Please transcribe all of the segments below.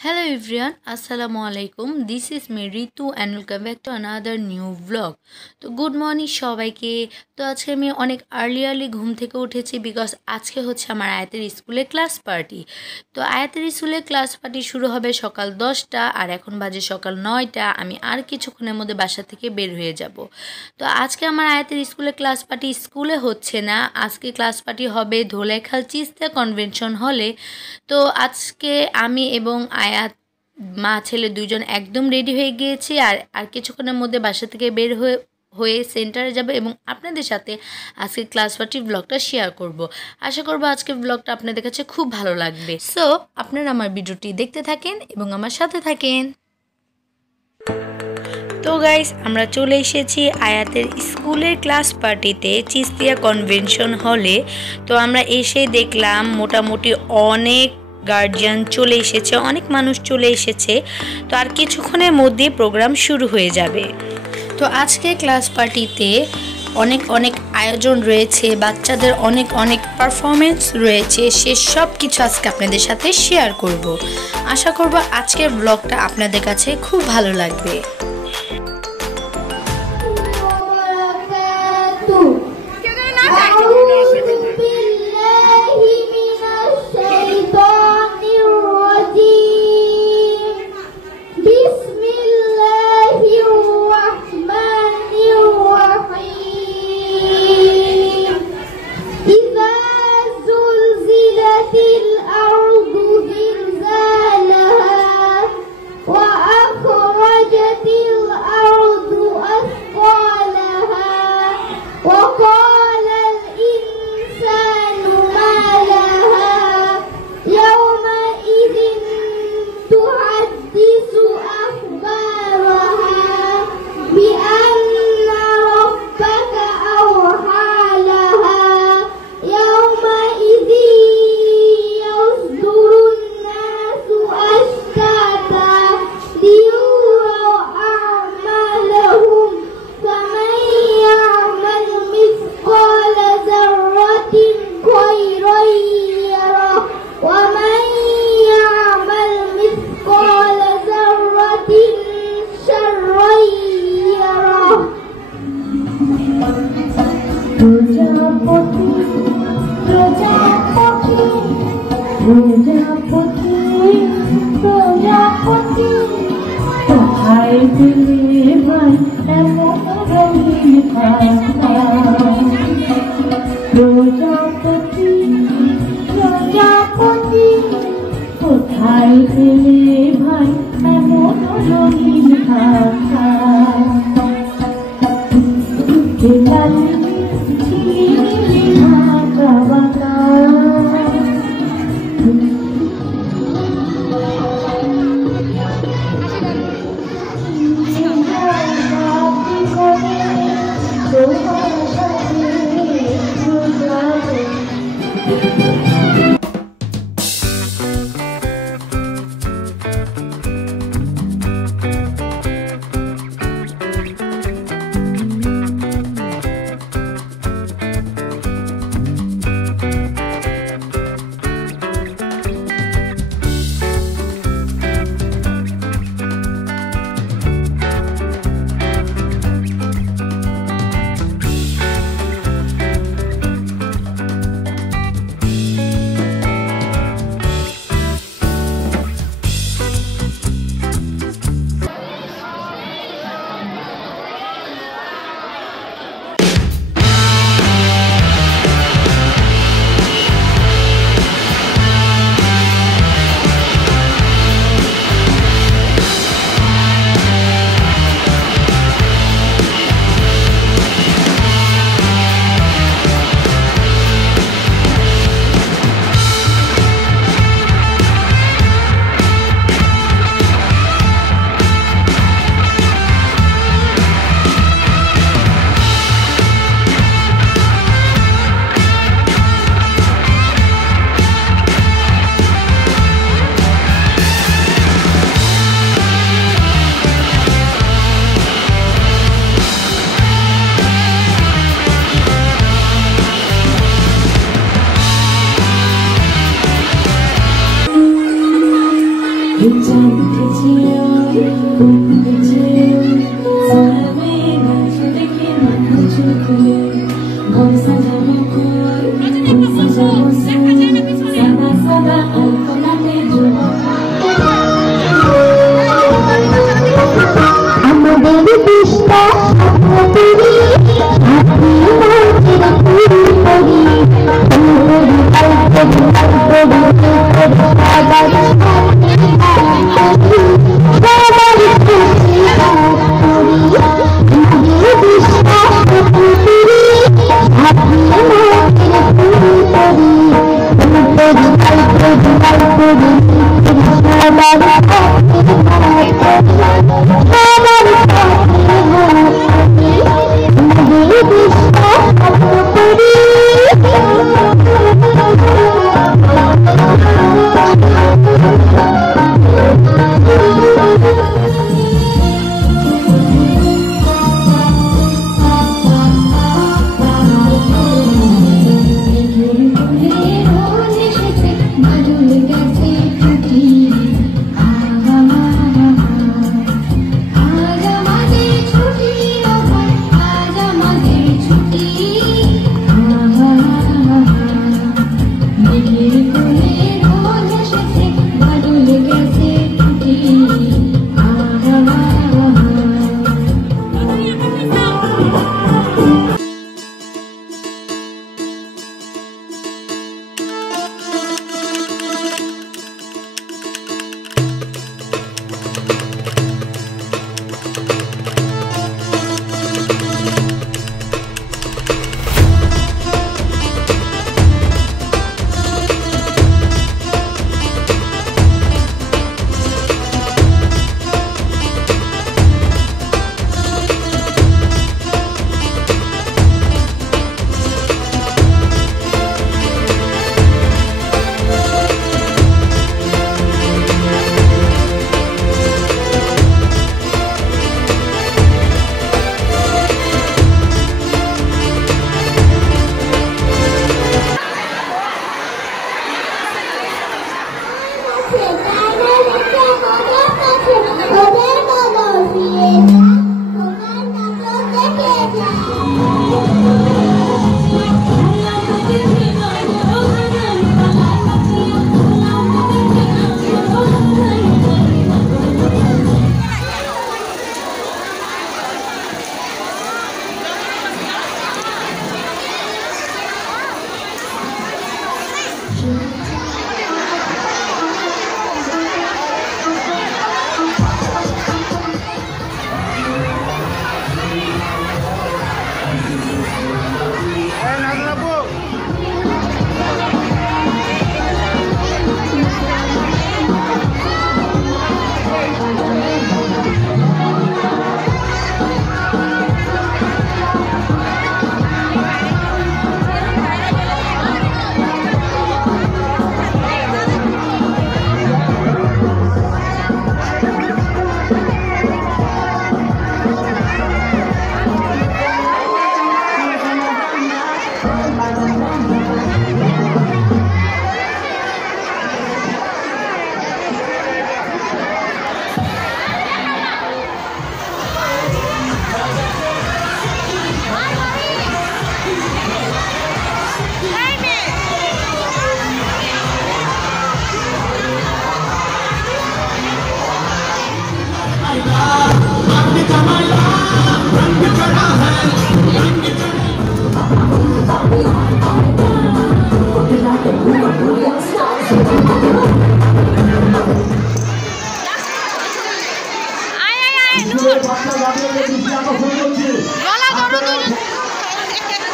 Hello everyone, Assalamu alaikum. This is me Ritu and welcome back to another new vlog. তো good morning সবাইকে। তো আজকে আমি অনেক আর্লি ঘুম থেকে উঠেছি বিকজ আজকে হচ্ছে আমার আয়াতের স্কুলে ক্লাস পার্টি। তো আয়াতের স্কুলে ক্লাস পার্টি শুরু হবে সকাল 10টা আর এখন বাজে সকাল 9টা। আমি আর কিছুক্ষণের মধ্যে বাসা থেকে বের হয়ে যাব। তো আজকে আমার আয়াতের স্কুলে ক্লাস পার্টি স্কুলে হচ্ছে না, আজকে ক্লাস পার্টি হবে ধোলাইখাল চিস্তিয়া কনভেনশন হলে। তো আজকে আমি এবং আয়াত মা ছেলে দুইজন একদম রেডি হয়ে গিয়েছি আর কিছুক্ষণের মধ্যে বাসা থেকে বের হয়ে সেন্টারে যাব এবং আপনাদের সাথে আজকে ক্লাস পার্টির ব্লগটা শেয়ার করব। আশা করব আজকের ব্লগটা আপনাদের কাছে খুব ভালো লাগবে। সো আপনারা আমার ভিডিওটি দেখতে থাকেন এবং আমার সাথে থাকেন। তো গাইস, আমরা চলে এসেছি আয়াতের স্কুলের ক্লাস পার্টিতে চিস্তিয়া কনভেনশন হলে। তো আমরা এসে দেখলাম মোটামুটি অনেক গার্জিয়ান চলে এসেছে, অনেক মানুষ চলে এসেছে। তো আর কিছুক্ষণের মধ্যে প্রোগ্রাম শুরু হয়ে যাবে। তো আজকে ক্লাস পার্টিতে অনেক আয়োজন রয়েছে, বাচ্চাদের অনেক পারফরমেন্স রয়েছে, সে সব কিছু আজকে আপনাদের সাথে শেয়ার করব। আশা করব আজকের ব্লগটা আপনাদের কাছে খুব ভালো লাগবে।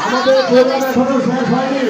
আমাদের প্রোগ্রাম এখনো শেষ হয়নি।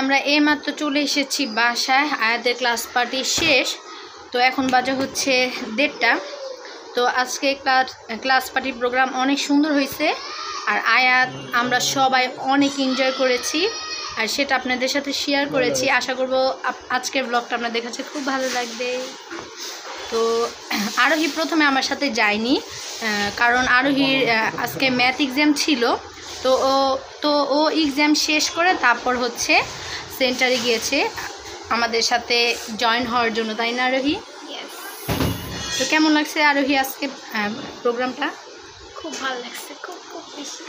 আমরা এইমাত্র চলে এসেছি বাসায়। আয়াতের ক্লাস পার্টি শেষ, তো এখন বাজে হচ্ছে 1:30। তো আজকে ক্লাস পার্টি প্রোগ্রাম অনেক সুন্দর হয়েছে, আর আয়াত আমরা সবাই অনেক এনজয় করেছি, আর সেটা আপনাদের সাথে শেয়ার করেছি। আশা করব আজকের ব্লগটা আপনাদের কাছে খুব ভালো লাগবে। তো আরোহী প্রথমে আমার সাথে যায়নি, কারণ আরোহীর আজকে ম্যাথ এক্সাম ছিল। তো ও এক্সাম শেষ করে তারপর হচ্ছে সেন্টারে গিয়েছে আমাদের সাথে জয়েন হওয়ার জন্য, তাই না আরোহী? তো কেমন লাগছে আরোহী আজকে প্রোগ্রামটা? খুব ভালো লাগছে, খুব বেশি।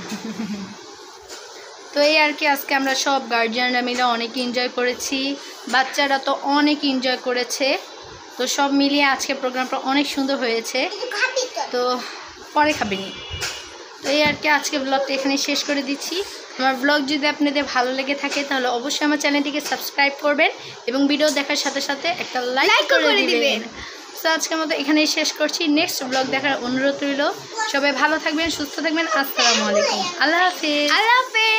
তো এই আর কি, আজকে আমরা সব গার্জিয়ানরা মিলে অনেক এনজয় করেছি, বাচ্চারা তো অনেক এনজয় করেছে। তো সব মিলিয়ে আজকে প্রোগ্রামটা অনেক সুন্দর হয়েছে। তো পরে খাবিনি। তো এই আর কি, আজকে ব্লগটা এখানে শেষ করে দিচ্ছি। আমার ব্লগ যদি আপনাদের ভালো লেগে থাকে তাহলে অবশ্যই আমার চ্যানেলটিকে সাবস্ক্রাইব করবেন এবং ভিডিও দেখার সাথে সাথে একটা লাইক করে দিবেন। তো আজকের মতো এখানেই শেষ করছি। নেক্সট ব্লগ দেখার অনুরোধ রইল। সবাই ভালো থাকবেন, সুস্থ থাকবেন। আসসালামু আলাইকুম। আল্লাহ হাফেজ। আল্লাহ Hafiz.